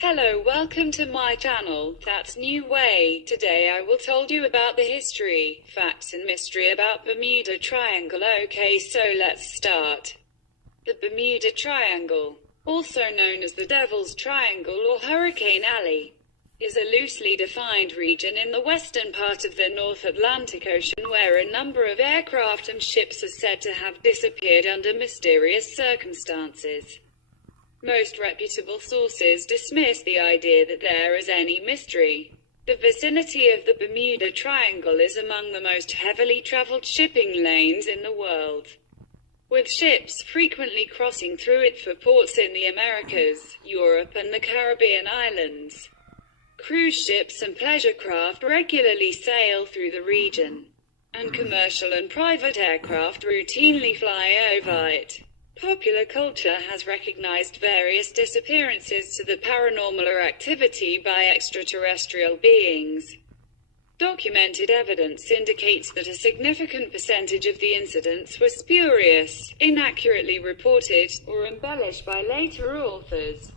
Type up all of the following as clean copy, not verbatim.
Hello, welcome to my channel, That's New Way. Today I will tell you about the history, facts and mystery about Bermuda Triangle. Okay, so let's start. The Bermuda Triangle, also known as the Devil's Triangle or Hurricane Alley, is a loosely defined region in the western part of the North Atlantic Ocean where a number of aircraft and ships are said to have disappeared under mysterious circumstances. Most reputable sources dismiss the idea that there is any mystery. The vicinity of the Bermuda Triangle is among the most heavily traveled shipping lanes in the world, with ships frequently crossing through it for ports in the Americas, Europe and the Caribbean islands. Cruise ships and pleasure craft regularly sail through the region, and commercial and private aircraft routinely fly over it. Popular culture has recognized various disappearances to the paranormal or activity by extraterrestrial beings. Documented evidence indicates that a significant percentage of the incidents were spurious, inaccurately reported, or embellished by later authors.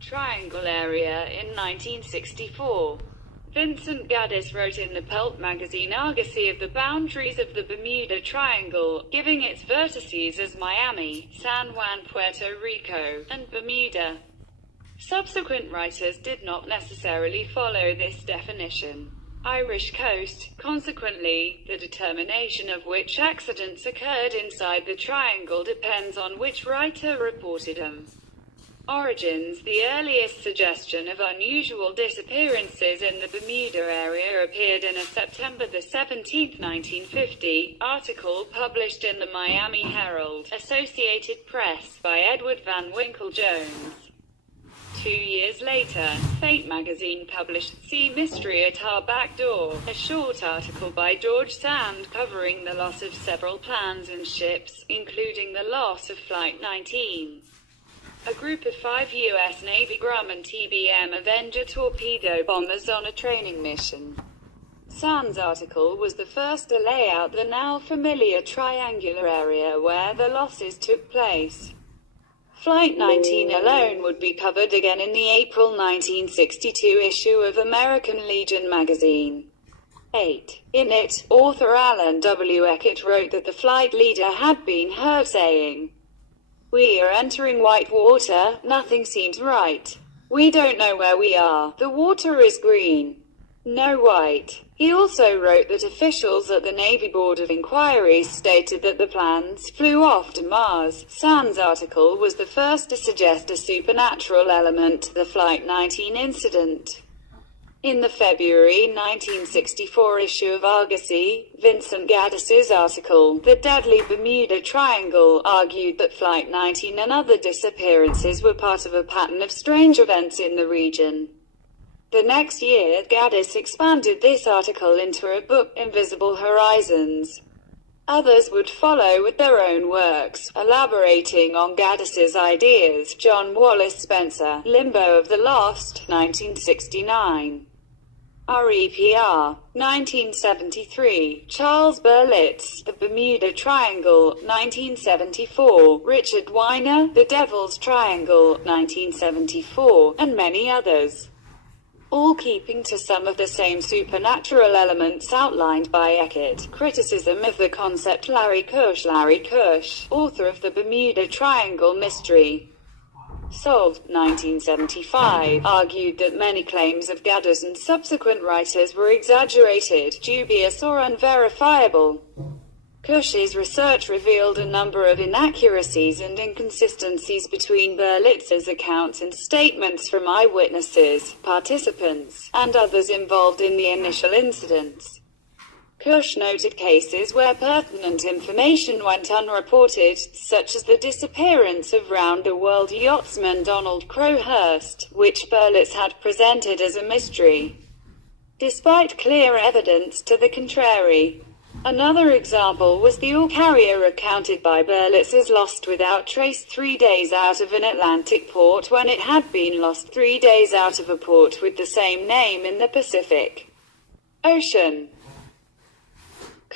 Triangle Area in 1964. Vincent Gaddis wrote in the pulp magazine Argosy of the boundaries of the Bermuda Triangle, giving its vertices as Miami, San Juan, Puerto Rico, and Bermuda. Subsequent writers did not necessarily follow this definition. Irish coast, consequently, the determination of which accidents occurred inside the triangle depends on which writer reported them. Origins. The earliest suggestion of unusual disappearances in the Bermuda area appeared in a September 17, 1950, article published in the Miami Herald, Associated Press, by Edward Van Winkle Jones. 2 years later, Fate magazine published Sea Mystery at Our Back Door, a short article by George Sand covering the loss of several planes and ships, including the loss of Flight 19. A group of 5 U.S. Navy Grumman TBM Avenger torpedo bombers on a training mission. Sand's article was the first to lay out the now familiar triangular area where the losses took place. Flight 19 alone would be covered again in the April 1962 issue of American Legion magazine. 8. In it, author Alan W. Eckert wrote that the flight leader had been heard saying, "We are entering white water, nothing seems right. We don't know where we are, the water is green. No white." He also wrote that officials at the Navy Board of Inquiry stated that the planes flew off to Mars. Sand's article was the first to suggest a supernatural element to the Flight 19 incident. In the February 1964 issue of Argosy, Vincent Gaddis's article, The Deadly Bermuda Triangle, argued that Flight 19 and other disappearances were part of a pattern of strange events in the region. The next year, Gaddis expanded this article into a book, Invisible Horizons. Others would follow with their own works, elaborating on Gaddis's ideas. John Wallace Spencer, Limbo of the Lost, 1969. REPR, 1973. Charles Berlitz, The Bermuda Triangle, 1974. Richard Weiner, The Devil's Triangle, 1974, and many others, all keeping to some of the same supernatural elements outlined by Eckert. Criticism of the concept. Larry Kush, author of the Bermuda Triangle Mystery Solved, 1975, argued that many claims of Gaddis and subsequent writers were exaggerated, dubious or unverifiable. Cush's research revealed a number of inaccuracies and inconsistencies between Berlitz's accounts and statements from eyewitnesses, participants, and others involved in the initial incidents. Cush noted cases where pertinent information went unreported, such as the disappearance of round-the-world yachtsman Donald Crowhurst, which Berlitz had presented as a mystery, despite clear evidence to the contrary. Another example was the oil carrier accounted by Berlitz as lost without trace 3 days out of an Atlantic port when it had been lost 3 days out of a port with the same name in the Pacific Ocean.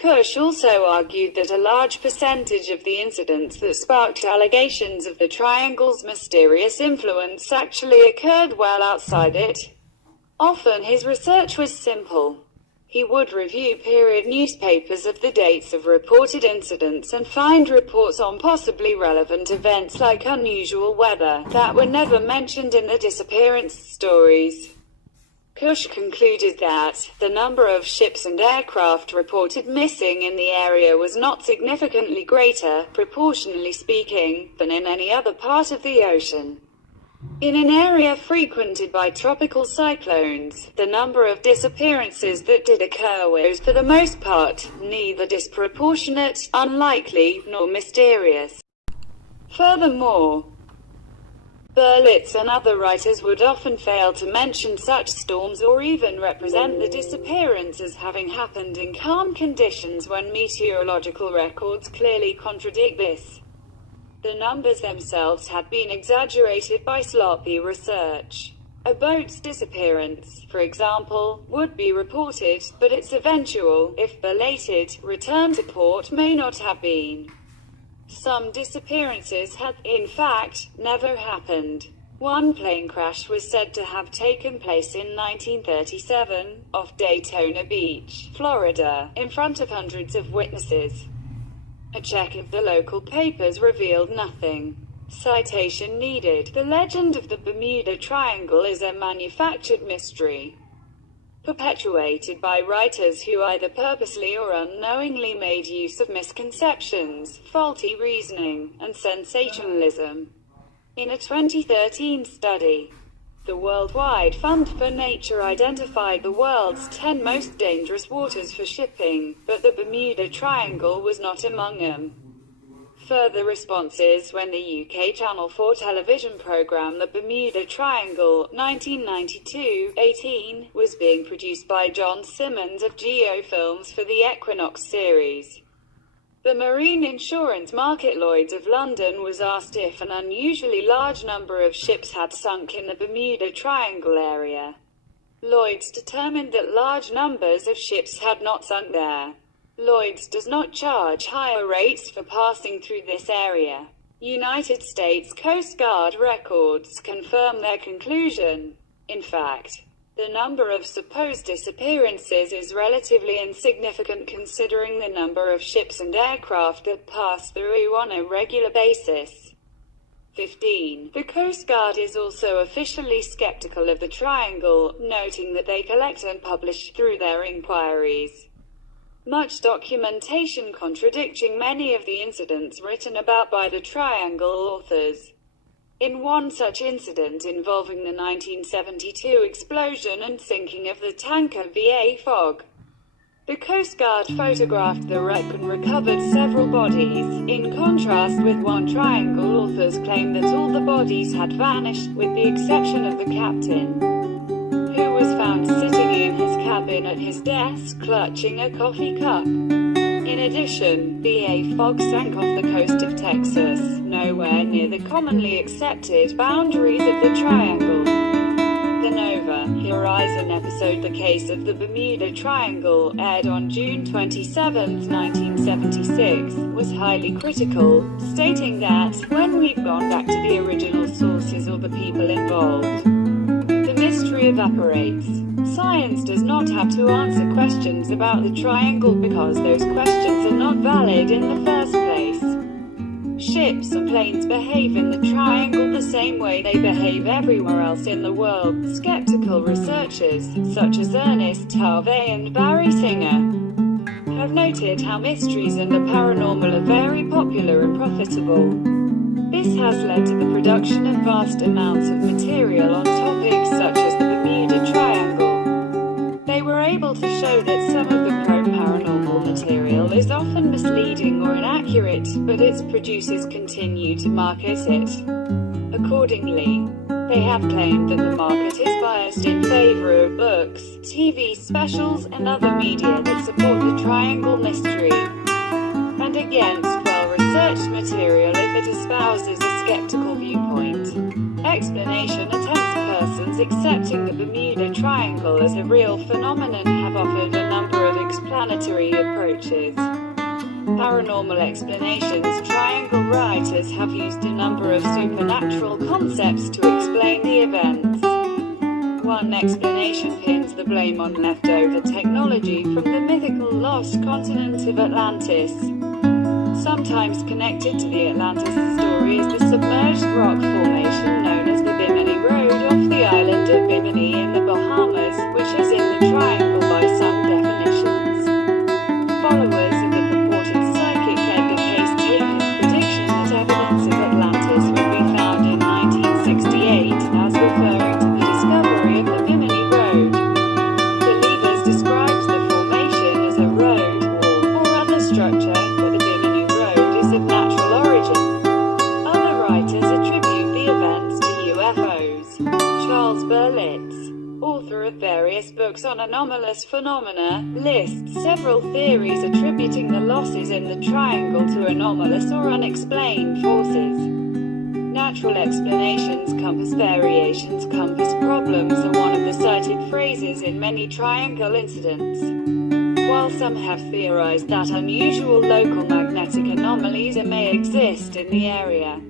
Cush also argued that a large percentage of the incidents that sparked allegations of the Triangle's mysterious influence actually occurred well outside it. Often his research was simple. He would review period newspapers of the dates of reported incidents and find reports on possibly relevant events like unusual weather that were never mentioned in the disappearance stories. Cush concluded that the number of ships and aircraft reported missing in the area was not significantly greater, proportionally speaking, than in any other part of the ocean. In an area frequented by tropical cyclones, the number of disappearances that did occur was, for the most part, neither disproportionate, unlikely, nor mysterious. Furthermore, Berlitz and other writers would often fail to mention such storms or even represent the disappearance as having happened in calm conditions when meteorological records clearly contradict this. The numbers themselves had been exaggerated by sloppy research. A boat's disappearance, for example, would be reported, but its eventual, if belated, return to port may not have been. Some disappearances had, in fact, never happened. One plane crash was said to have taken place in 1937, off Daytona Beach, Florida, in front of hundreds of witnesses. A check of the local papers revealed nothing. Citation needed. The legend of the Bermuda Triangle is a manufactured mystery, perpetuated by writers who either purposely or unknowingly made use of misconceptions, faulty reasoning, and sensationalism. In a 2013 study, the Worldwide Fund for Nature identified the world's 10 most dangerous waters for shipping, but the Bermuda Triangle was not among them. Further responses when the UK Channel 4 television programme The Bermuda Triangle, 1992-18, was being produced by John Simmons of Geo Films for the Equinox series. The marine insurance market Lloyd's of London was asked if an unusually large number of ships had sunk in the Bermuda Triangle area. Lloyd's determined that large numbers of ships had not sunk there. Lloyd's does not charge higher rates for passing through this area. United States Coast Guard records confirm their conclusion. In fact, the number of supposed disappearances is relatively insignificant considering the number of ships and aircraft that pass through on a regular basis. 15. The Coast Guard is also officially skeptical of the Triangle, noting that they collect and publish through their inquiries much documentation contradicting many of the incidents written about by the Triangle authors. In one such incident involving the 1972 explosion and sinking of the tanker VA Fog, the Coast Guard photographed the wreck and recovered several bodies. In contrast with one Triangle authors claim that all the bodies had vanished, with the exception of the captain, who was found sitting in his cabin at his desk clutching a coffee cup. In addition, VA Fog sank off the coast of Texas, nowhere near the commonly accepted boundaries of the Triangle. The Nova Horizon episode The Case of the Bermuda Triangle, aired on June 27, 1976, was highly critical, stating that, when we've gone back to the original sources or the people involved, the mystery evaporates. Science does not have to answer questions about the Triangle because those questions are not valid in the first place. Ships and planes behave in the Triangle the same way they behave everywhere else in the world. Skeptical researchers, such as Ernest Harvey and Barry Singer, have noted how mysteries and the paranormal are very popular and profitable. This has led to the production of vast amounts of material on topics such as the Bermuda Triangle. They were able to show that some of the paranormal material is often misleading or inaccurate, but its producers continue to market it accordingly. They have claimed that the market is biased in favor of books, TV specials, and other media that support the Triangle mystery, and against well-researched material if it espouses a skeptical viewpoint. Explanation attempts. Persons accepting the Bermuda Triangle as a real phenomenon have offered a number of explanations interplanetary approaches. Paranormal explanations. Triangle writers have used a number of supernatural concepts to explain the events. One explanation pins the blame on leftover technology from the mythical lost continent of Atlantis. Sometimes connected to the Atlantis story is the submerged rock formation known as the Bimini Road off the island of Bimini in the Bahamas, which is in the triangle by some definitions. Followers of the purported psychic Edgar Cayce take his prediction that evidence of Atlantis would be found in 1968 as referring to the discovery of the Bimini Road. Believers describes the formation as a road, wall, or other structure, but the Bimini Road is of natural origin. Other writers attribute the events to UFOs. Charles Berlitz, author of various books on anomalous phenomena, lists several theories attributing the losses in the triangle to anomalous or unexplained forces. Natural explanations. Compass variations. Compass problems are one of the cited phrases in many triangle incidents. While some have theorized that unusual local magnetic anomalies may exist in the area,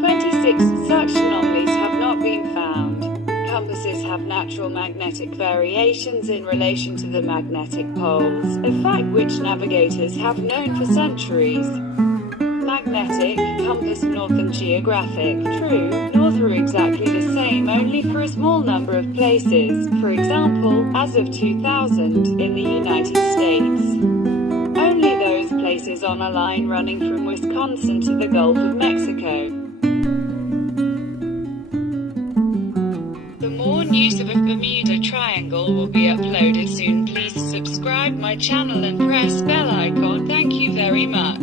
26 such anomalies have not been found. Compasses have natural magnetic variations in relation to the magnetic poles, a fact which navigators have known for centuries. Magnetic, compass, north and geographic. True, north are exactly the same only for a small number of places, for example, as of 2000, in the United States. Only those places on a line running from Wisconsin to the Gulf of Mexico. For more news of the Bermuda Triangle will be uploaded soon. Please subscribe my channel and press bell icon. Thank you very much.